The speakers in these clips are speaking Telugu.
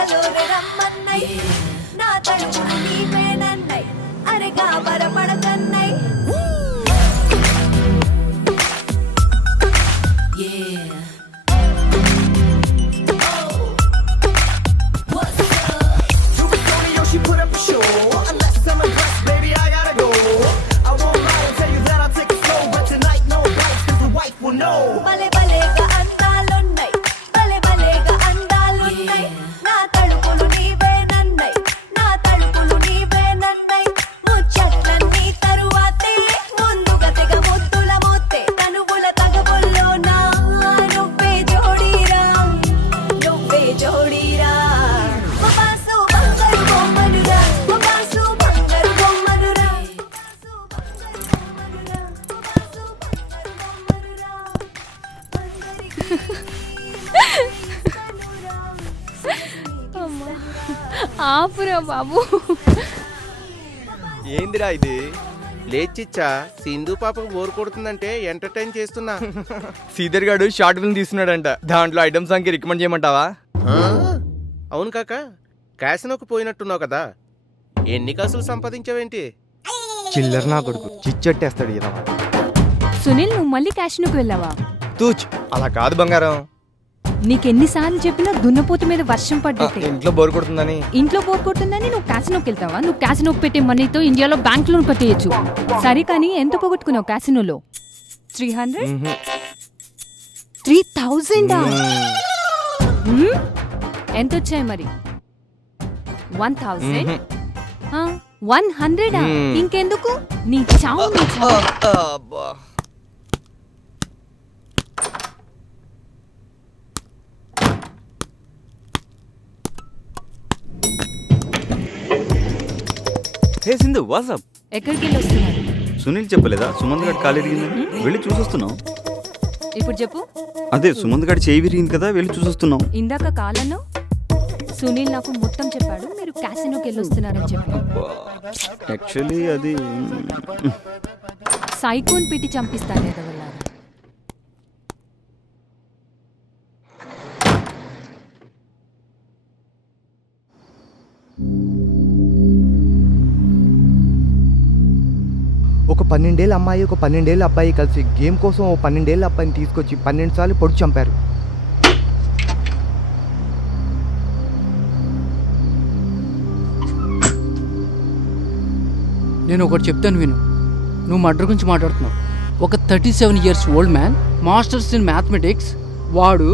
కలలోరే రమ్మన్నై నా తడుపులు నీవేనన్నై అరెగా బరపడకన్నై ఆపురా బాబు. ఏందిరా ఇది? లేచిచ్చా సింధు పాపకు బోర్ కొడుతుందంటే ఎంటర్టైన్ చేస్తున్నా. శ్రీధర్ గారు షార్ట్ ఫిల్మ్ తీస్తున్నాడంట, దాంట్లో ఐటమ్ సాంగ్ రికమెండ్ చేయమంటావా? అవును కాక, క్యాసినోకి పోయినట్టున్నావు కదా, ఎన్ని కాసులు సంపాదించావేంటి? చిల్లర నా కొడుకు చిచ్చొట్టేస్తాడు ఇలా. సునీల్, నువ్వు మళ్ళీ క్యాషినోకి వెళ్ళావా? తూచ్, అలా కాదు బంగారం. నీకెన్నిసార్లు చెప్పినా దున్నపోతు మీద వర్షం పడ్డట్టే. ఇంట్లో బోర్ కొడుతుందని నువ్వు క్యాసినోకి వెళ్తావా? నువ్వు క్యాసినోకి పెట్టే మనీతో ఇండియాలో బ్యాంక్ లోన్ కట్టేయచ్చు. సరే కానీ ఎంత పోగొట్టుకున్నావు క్యాసినోలో? 300? 3000? ఎంత వచ్చాయి మరి? 1000? 100? ఇంకెందుకు? నీ చావు. హే సింధు, వాట్సాప్? ఎక్కడికి వెళ్ళి వస్తున్నారు? సునీల్ చెప్పలేదా సుమంత్ గడి కాలు ఎరిగిందని? వెళ్ళి చూసొస్తున్నాం. ఇప్పుడు చెప్పు. అదే సుమంత్ గడి చేయి విరిగింది కదా, వెళ్ళి చూసొస్తున్నాం. ఇందాక కాలను సునీల్ నాకు మొత్తం చెప్పాడు, మీరు క్యాసినోకి వెళ్ళి వస్తున్నారని చెప్పాడు. యాక్చువల్లీ అది సైకోన్ పెట్టి చంపిస్తాను కదా వల్ల. ఒక 12 ఏళ్ళ అమ్మాయి, ఒక 12 ఏళ్ళ అబ్బాయి కలిసి గేమ్ కోసం ఓ 12 ఏళ్ళ అబ్బాయిని తీసుకొచ్చి 12 సార్లు పొడి చంపారు. నేను ఒకటి చెప్తాను విను. నువ్వు మర్డర్ గురించి మాట్లాడుతున్నావు. ఒక 37 years old man, masters in mathematics, వాడు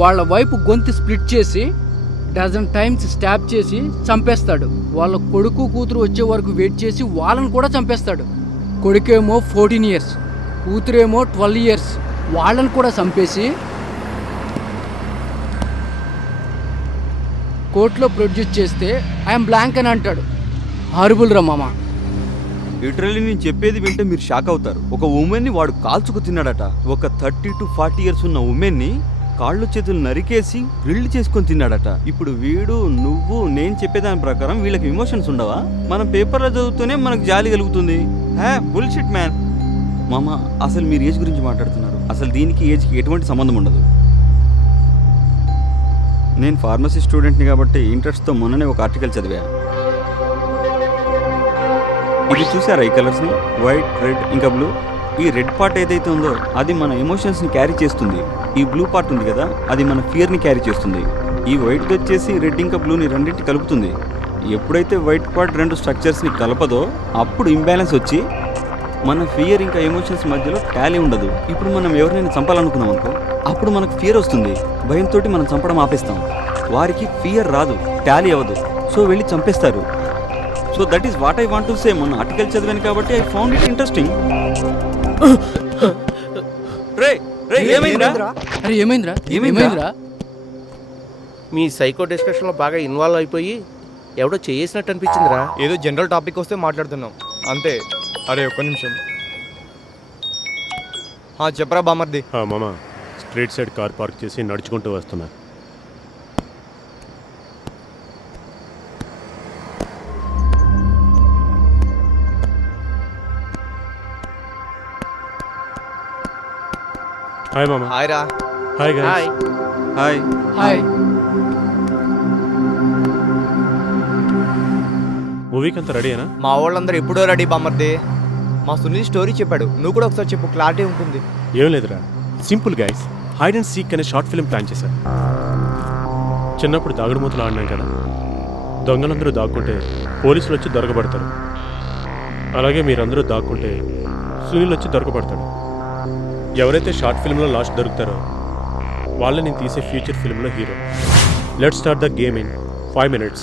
వాళ్ళ వైపు గొంతు స్ప్లిట్ చేసి డజన్ టైమ్స్ స్టాప్ చేసి చంపేస్తాడు. వాళ్ళ కొడుకు కూతురు వచ్చే వరకు వెయిట్ చేసి వాళ్ళని కూడా చంపేస్తాడు. కొడుకేమో 14 years, కూతురేమో 12 years, వాళ్ళని కూడా చంపేసి కోర్టులో ప్రొడ్యూస్ చేస్తే ఐఎమ్ బ్లాంక్ అని అంటాడు. హారిబుల్ రా మామ. లిటరల్లీ నేను చెప్పేది వింటే మీరు షాక్ అవుతారు. ఒక ఉమెన్ని వాడు కాల్చుకు తిన్నాడట. ఒక 30 to 40 years ఉన్న ఉమెన్ని కాళ్ళు చేతులు నరికేసి గ్రిల్డ్ చేసుకొని తిన్నాడట. ఇప్పుడు వీడు, నువ్వు, నేను చెప్పేదాని ప్రకారం వీళ్ళకి ఎమోషన్స్ ఉండవా? మనం పేపర్లో చదువుతూనే మనకు జాలి కలుగుతుంది. Bullshit man. మామ, అసలు మీరు ఏజ్ గురించి మాట్లాడుతున్నారు. అసలు దీనికి ఏజ్కి ఎటువంటి సంబంధం ఉండదు. నేను ఫార్మసీ స్టూడెంట్ని కాబట్టి ఇంట్రెస్ట్తో మొన్ననే ఒక ఆర్టికల్ చదివా. ఇది చూసారా ఈ కలర్స్ని? వైట్, రెడ్, ఇంకా బ్లూ. ఈ రెడ్ పార్ట్ ఏదైతే ఉందో అది మన ఎమోషన్స్ని క్యారీ చేస్తుంది. ఈ బ్లూ పార్ట్ ఉంది కదా, అది మన ఫియర్ని క్యారీ చేస్తుంది. ఈ వైట్ వచ్చేసి రెడ్ ఇంకా బ్లూని రెండింటి కలుపుతుంది. ఎప్పుడైతే వైట్ పార్ట్ రెండు స్ట్రక్చర్స్ని కలపదో అప్పుడు ఇంబ్యాలెన్స్ వచ్చి మన ఫియర్ ఇంకా ఎమోషన్స్ మధ్యలో టాలీ ఉండదు. ఇప్పుడు మనం ఎవరినైనా చంపాలనుకున్నాం అనుకో, అప్పుడు మనకు ఫియర్ వస్తుంది. భయంతో మనం చంపడం ఆపేస్తాం. వారికి ఫియర్ రాదు, టాలీ అవ్వదు, సో వెళ్ళి చంపేస్తారు. So that is what I want to say. మొన్న ఆర్టికల్ చదివాను కాబట్టి ఐ ఫౌండ్ ఇట్ ఇంట్రెస్టింగ్. ఏమైందిరా? మీ సైకో డిస్కషన్లో బాగా ఇన్వాల్వ్ అయిపోయి ఎవడో చేసినట్టు అనిపించిందిరా. ఏదో జనరల్ టాపిక్ వస్తే మాట్లాడుతున్నాం అంతే. అరే ఒక్క నిమిషం. చెప్పరా బామర్ది. మామ, స్ట్రీట్ సైడ్ కార్ పార్క్ చేసి నడుచుకుంటూ వస్తున్నా. హాయ్ మామ. హాయ్ రా. Hi hi. హాయ్. హాయ్. మూవీకి అంతా రెడీనా? మా వాళ్ళందరూ ఎప్పుడో రెడీ బామ్మర్ది. మా సునీల్ స్టోరీ చెప్పాడు, నువ్వు కూడా ఒకసారి చెప్పు, క్లారిటీ ఉంటుంది. ఏం లేదురా, simple guys. Hide and seek అనే షార్ట్ ఫిల్మ్ ప్లాన్ చేశారు. చిన్నప్పుడు దాగుడు మూతలు ఆడినాం కదా, దొంగలందరూ దాక్కుంటే పోలీసులు వచ్చి దొరకబడతారు. అలాగే మీరందరూ దాక్కుంటే సునీల్ వచ్చి దొరకబడతాడు. ఎవరైతే షార్ట్ ఫిల్మ్లో లాస్ట్ దొరుకుతారో వాళ్ళని నేను తీసే ఫ్యూచర్ ఫిల్మ్లో hero. Let's start the game in 5 minutes.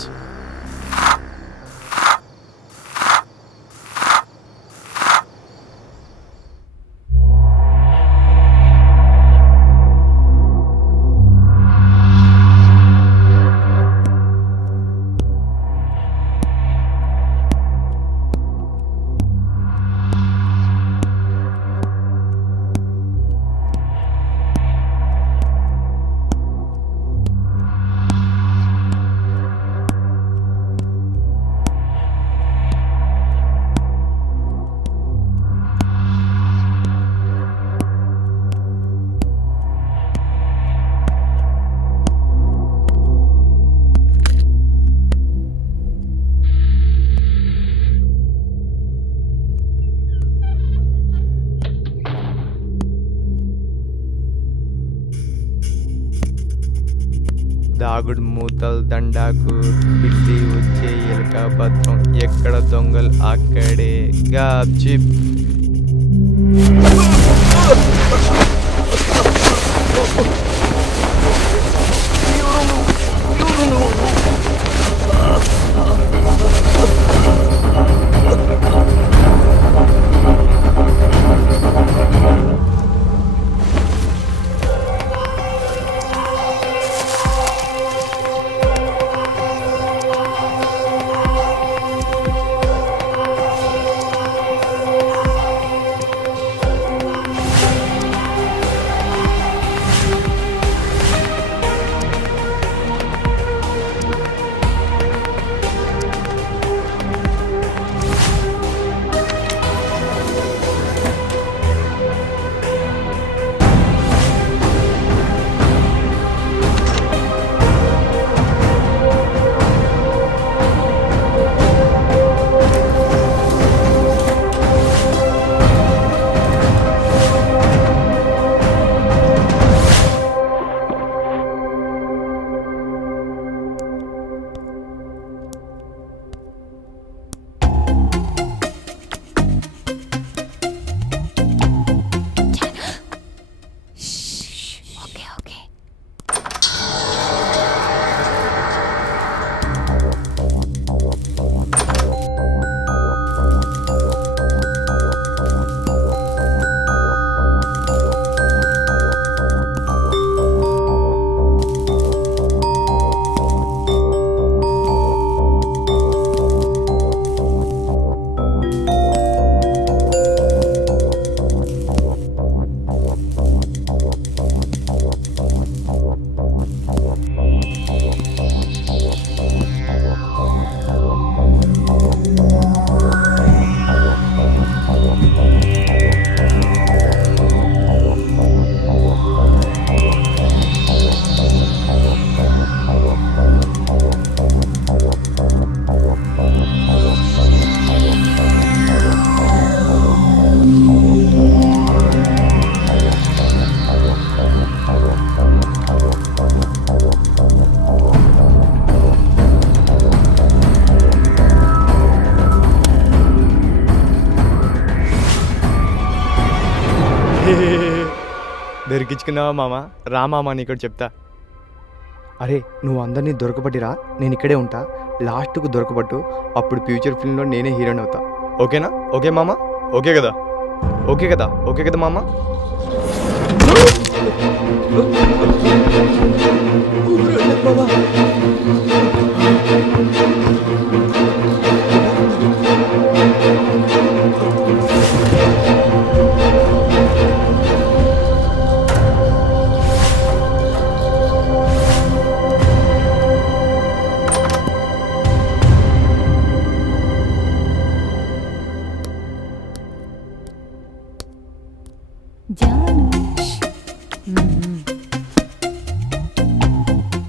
దాగుడు మూతలు దండాకు పిల్లి వచ్చే ఎలుక భద్రం, ఎక్కడ దొంగలు అక్కడే గాబ్జిప్. దొరికించుకున్నావా మామ? రా మామ, నీ ఇక్కడ చెప్తా. అరే నువ్వు అందరినీ దొరకబట్టిరా, నేను ఇక్కడే ఉంటా. లాస్ట్కు దొరకబట్టు, అప్పుడు ఫ్యూచర్ ఫిల్మ్లో నేనే హీరోని అవుతా. ఓకేనా? ఓకే మామ? ఓకే కదా? ఓకే కదా? ఓకే కదా మామ?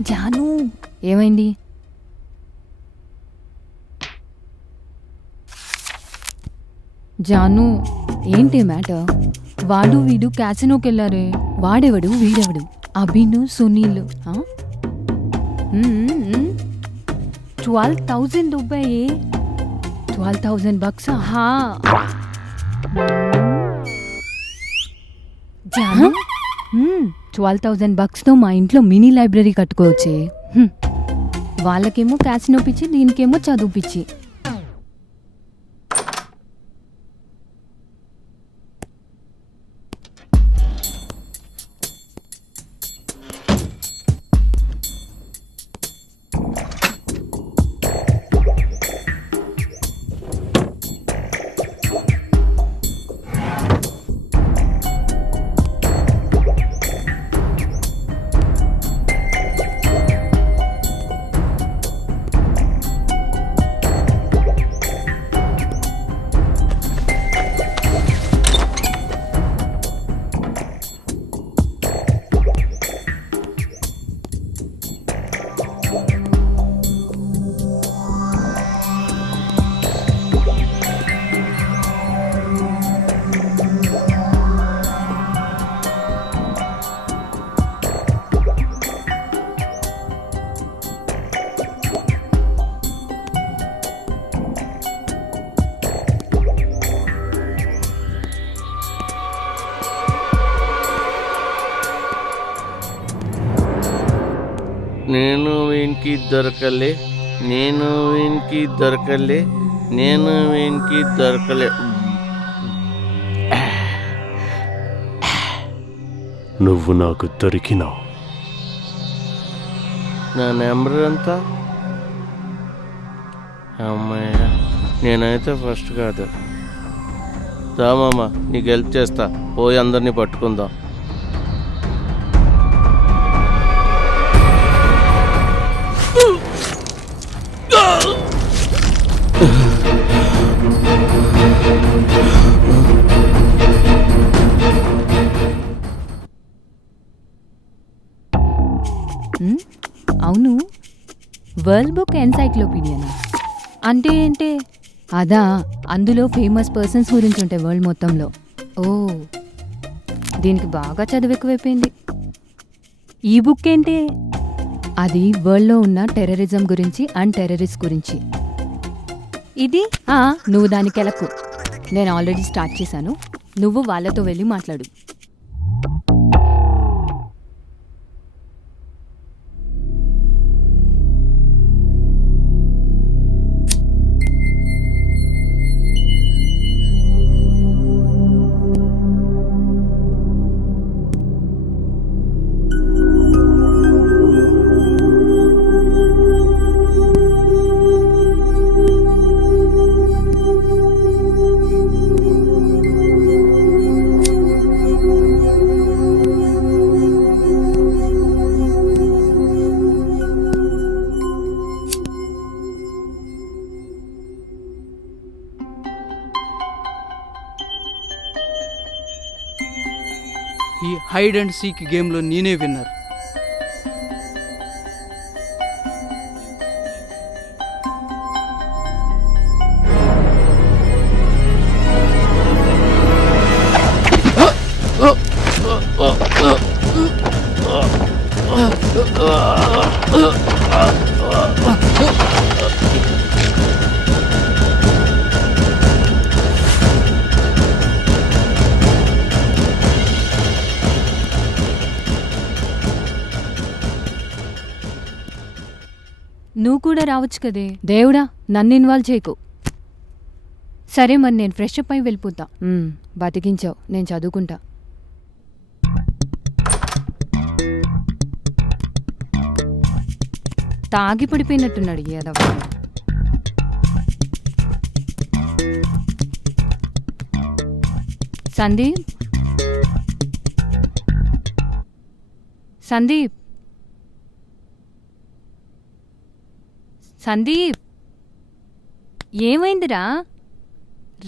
జాను జాను ఏంటి మ్యాటర్? వాడు వీడు క్యాసినోకి వెళ్ళారే. వాడెవడు వీడెవడు? అభిను సునీల్ 12,000 రూపాయే. 12,000 bucks. జాను 12,000 bucksతో మా ఇంట్లో మినీ లైబ్రరీ కట్టుకోవచ్చే. వాళ్ళకేమో క్యాసినో పిచ్చి, దీనికేమో చదువు పిచ్చి. నేను వీనికి దొరకలే, నువ్వు నాకు దొరికినావు. నా నెంబర్ ఎంత? అమ్మాయ, నేనైతే ఫస్ట్ కాదు. రామమ్మ, నీకు హెల్ప్ చేస్తా. పోయి అందరినీ పట్టుకుందాం. అవును, వరల్డ్ బుక్ ఎన్సైక్లోపీడియానా అంటే ఏంటే? అదా, అందులో ఫేమస్ పర్సన్స్ గురించి ఉంటాయి వరల్డ్ మొత్తంలో. ఓ, దీనికి బాగా చదువు ఎక్కువైపోయింది. ఈ బుక్ ఏంటి? అది వరల్డ్లో ఉన్న టెర్రరిజం గురించి అండ్ టెర్రరిస్ట్ గురించి. ఇది నువ్వు దానికి ఎలకు. నేను ఆల్రెడీ స్టార్ట్ చేశాను. నువ్వు వాళ్ళతో వెళ్ళి మాట్లాడు. ఈ హైడ్ అండ్ సీక్ గేమ్లో నేనే విన్నర్. నువ్వు కూడా రావచ్చు కదే. దేవుడా, నన్ను ఇన్వాల్వ్ చేయకు. సరే మరి, నేను ఫ్రెష్ అప్ అయి వెళ్ళిపోతా. బతికించావు, నేను చదువుకుంటా. తాగి పడిపోయినట్టున్నాడు యాదవ్. సందీప్, సందీప్, సందీప్, ఏమైందిరా?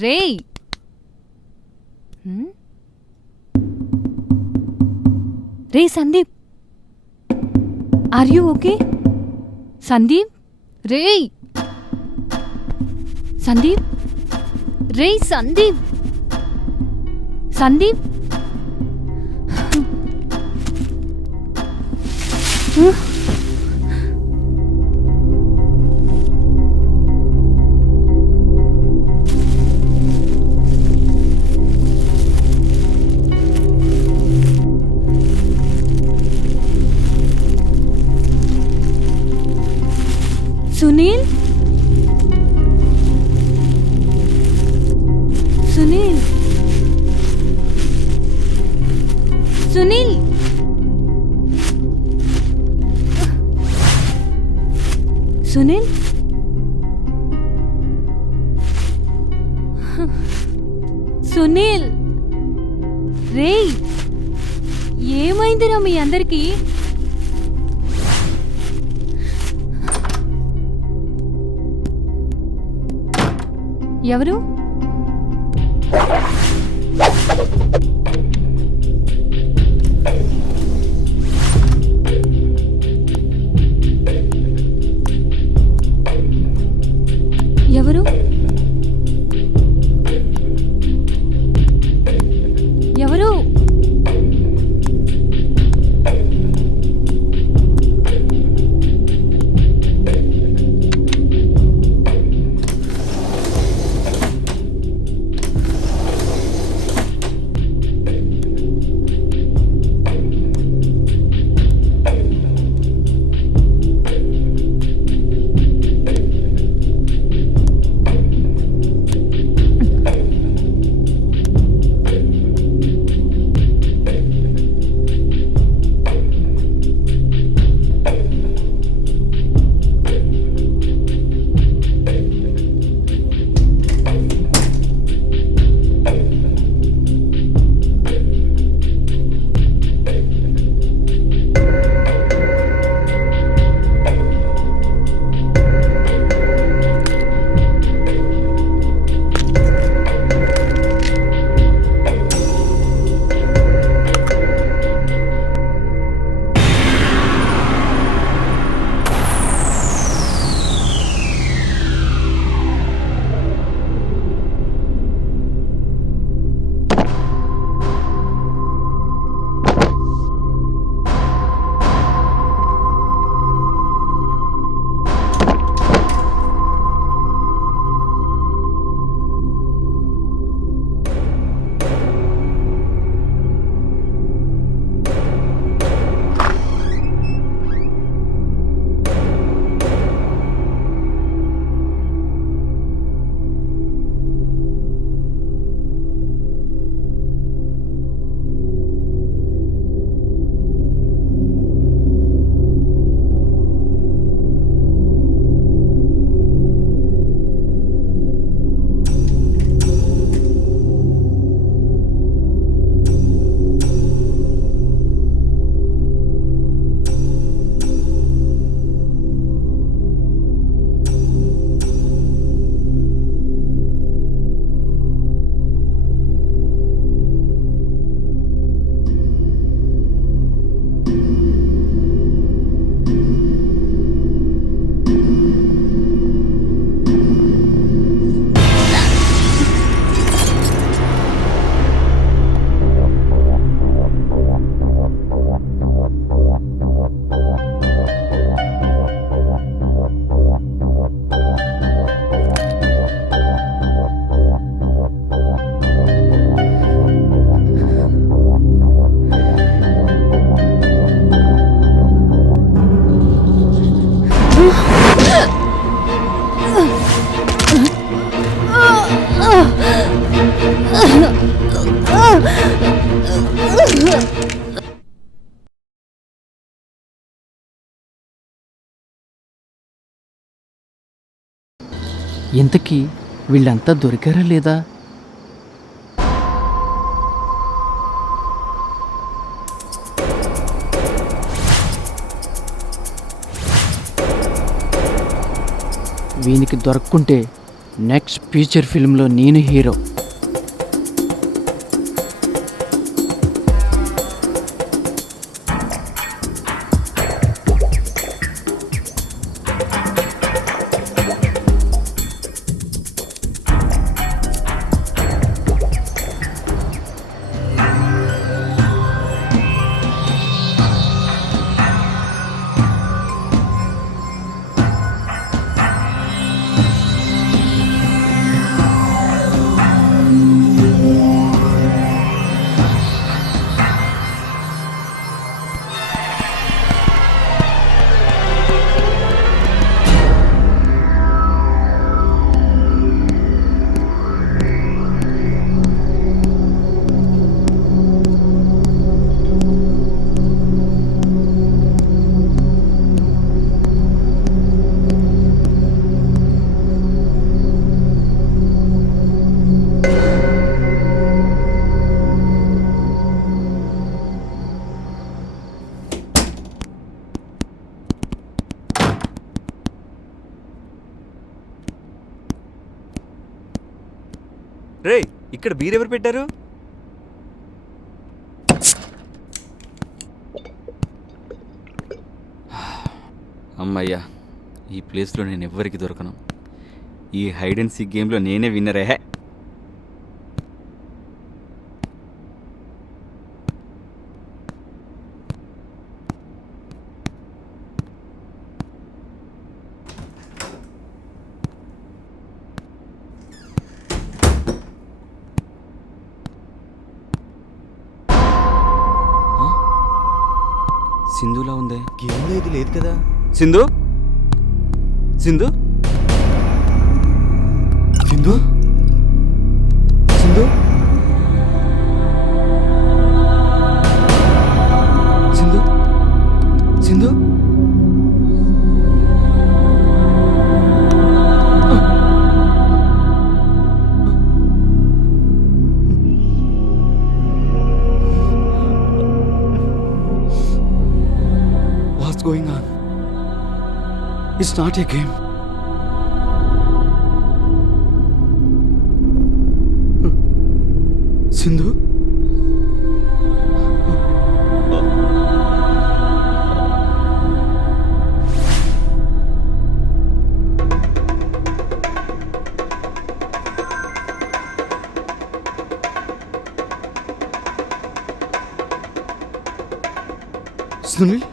రేయ్, రే Sandeep, are you okay? Sandeep, రేయ్ సందీప్, రే సందీప్, సందీప్, సునీల్, సునీల్, సునీల్, సునీల్, సునీల్, రేయ్ ఏమైందిరా మీ అందరికీ? ఎవరు? ఎవరు? ఎవరు? ఇంతకీ వీళ్ళంతా దొరికారా లేదా? వీనికి దొరక్కుంటే నెక్స్ట్ ఫీచర్ ఫిల్మ్లో నేను హీరో. రే ఇక్కడ బీర్ ఎవరు పెట్టారు? అమ్మయ్యా, ఈ ప్లేస్లో నేను ఎవ్వరికి దొరకను. ఈ హైడ్ అండ్ సీక్ గేమ్లో నేనే విన్నరే. సింధులా ఉందే. గేమ్లో ఇది లేదు కదా. Sindhu, Sindhu, Sindhu, Sindhu, Sindhu, Sindhu. What's going on? It's not a game. Sindhu, Sunil,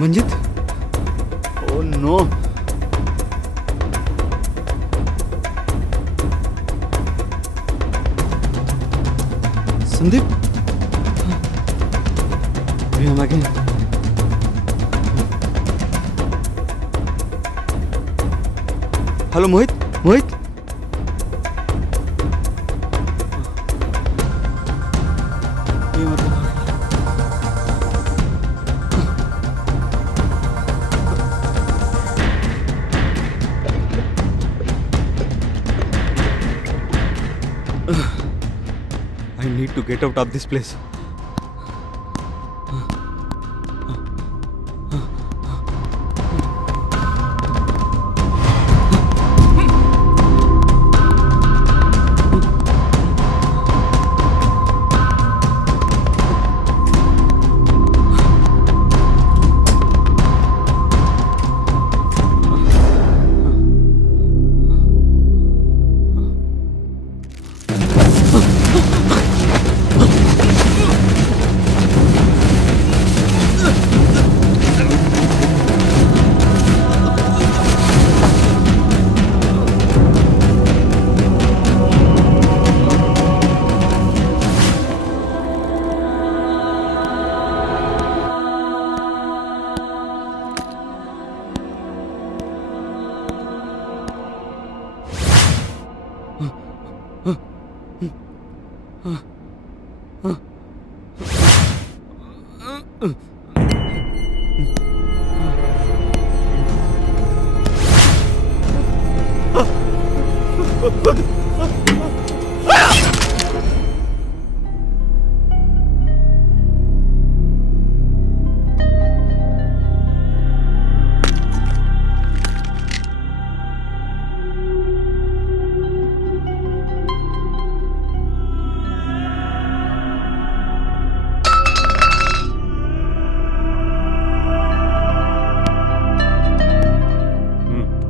Manjit. Oh no. Sandeep. We am again. Hello Mohit. Mohit. I need to get out of this place.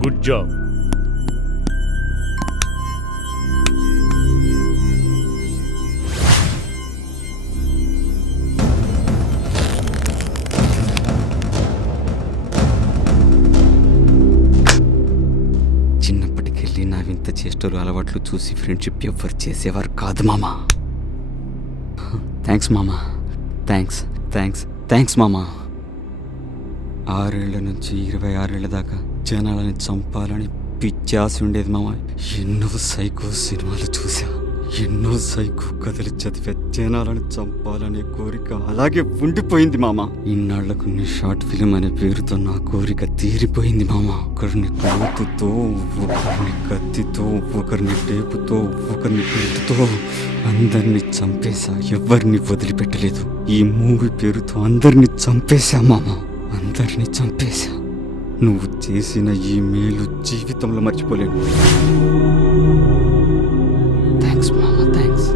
Good job. చిన్నప్పటికెళ్ళి నా వింత చేష్టలు అలవాట్లు చూసి ఫ్రెండ్షిప్ ఎవ్వరు చేసేవారు కాదు మామా. థ్యాంక్స్ మామా, థ్యాంక్స్ థ్యాంక్స్ థ్యాంక్స్ మామా. 6 ఏళ్ల నుంచి 26 ఏళ్ల దాకా జనాలని చంపాలని పిచ్చాసి ఉండేది మామ. ఎన్నో సైకో సినిమాలు చూసా, ఎన్నో సైకో కథలు చదివే జనాలను చంపాలనే కోరిక అలాగే ఉండిపోయింది మామ. ఇన్నాళ్లకు నీ షార్ట్ ఫిలిం అనే పేరుతో నా కోరిక తీరిపోయింది మామ. ఒకరిని కలుపుతో, ఒకరిని కత్తితో, ఒకరిని టేపుతో, ఒకరిని పిలుపుతో అందరినీ చంపేశా. ఎవరిని వదిలిపెట్టలేదు. ఈ మూవీ పేరుతో అందరినీ చంపేశా మామ, అందరినీ చంపేశా. నువ్వు చేసిన ఈ మేలు జీవితంలో మర్చిపోలేను. థ్యాంక్స్ మామ, థ్యాంక్స్.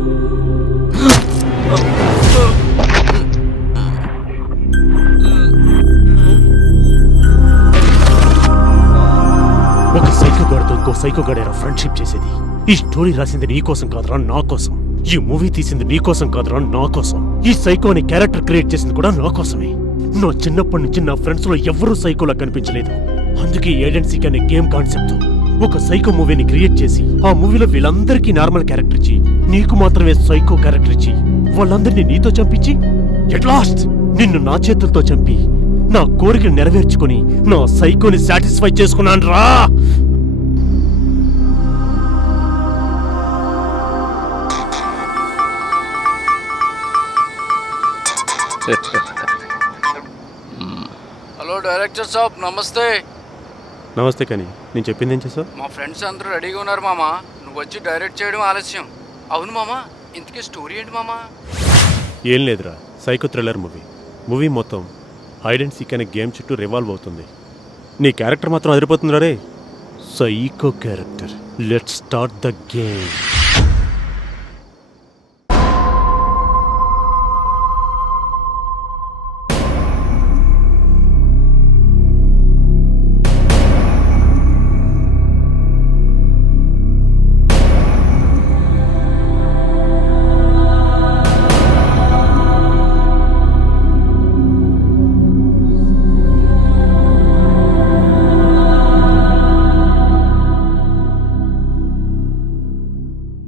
ఒక సైకో గాడితో ఇంకో సైకో గాడేరా ఫ్రెండ్షిప్ చేసేది. ఈ స్టోరీ రాసింది నీ కోసం కాదురా, నా కోసం. ఈ మూవీ తీసింది నీ కోసం కాదురా, నా కోసం. ఈ సైకో అనే క్యారెక్టర్ క్రియేట్ చేసింది కూడా నా కోసమే. నా చిన్నప్పటి నుంచి నా ఫ్రెండ్స్ లో ఎవ్వరూ సైకోలా కనిపించలేదు. అందుకే ఏజెన్సీ అనే గేమ్ కాన్సెప్ట్ ఒక సైకో మూవీని క్రియేట్ చేసి ఆ మూవీలో వీళ్ళందరికీ నార్మల్ క్యారెక్టర్ ఇచ్చి నీకు మాత్రమే సైకో క్యారెక్టర్ ఇచ్చి వాళ్ళందరినీ నీతో చంపించి ఎట్ లాస్ట్ నిన్ను నా చేతులతో చంపి నా కోరికను నెరవేర్చుకుని నా సైకోని సాటిస్ఫై చేసుకున్నాను రా. హలో డైరెక్టర్ సాబ్, నమస్తే. నమస్తే. కానీ నేను చెప్పింది ఏం చేసావు? మా ఫ్రెండ్స్ అందరూ రెడీగా ఉన్నారు మామ. నువ్వు వచ్చి డైరెక్ట్ చేయడం ఆలస్యం. అవును మామ, ఇంతకీ స్టోరీ ఏంటి మామ? ఏం లేదురా, సైకో థ్రిల్లర్ మూవీ మొత్తం హైడ్ అండ్ సీక్ అనే గేమ్ చుట్టూ రివాల్వ్ అవుతుంది. నీ క్యారెక్టర్ మాత్రం అదిరిపోతుందిరా రే. Psycho character. Let's start the game.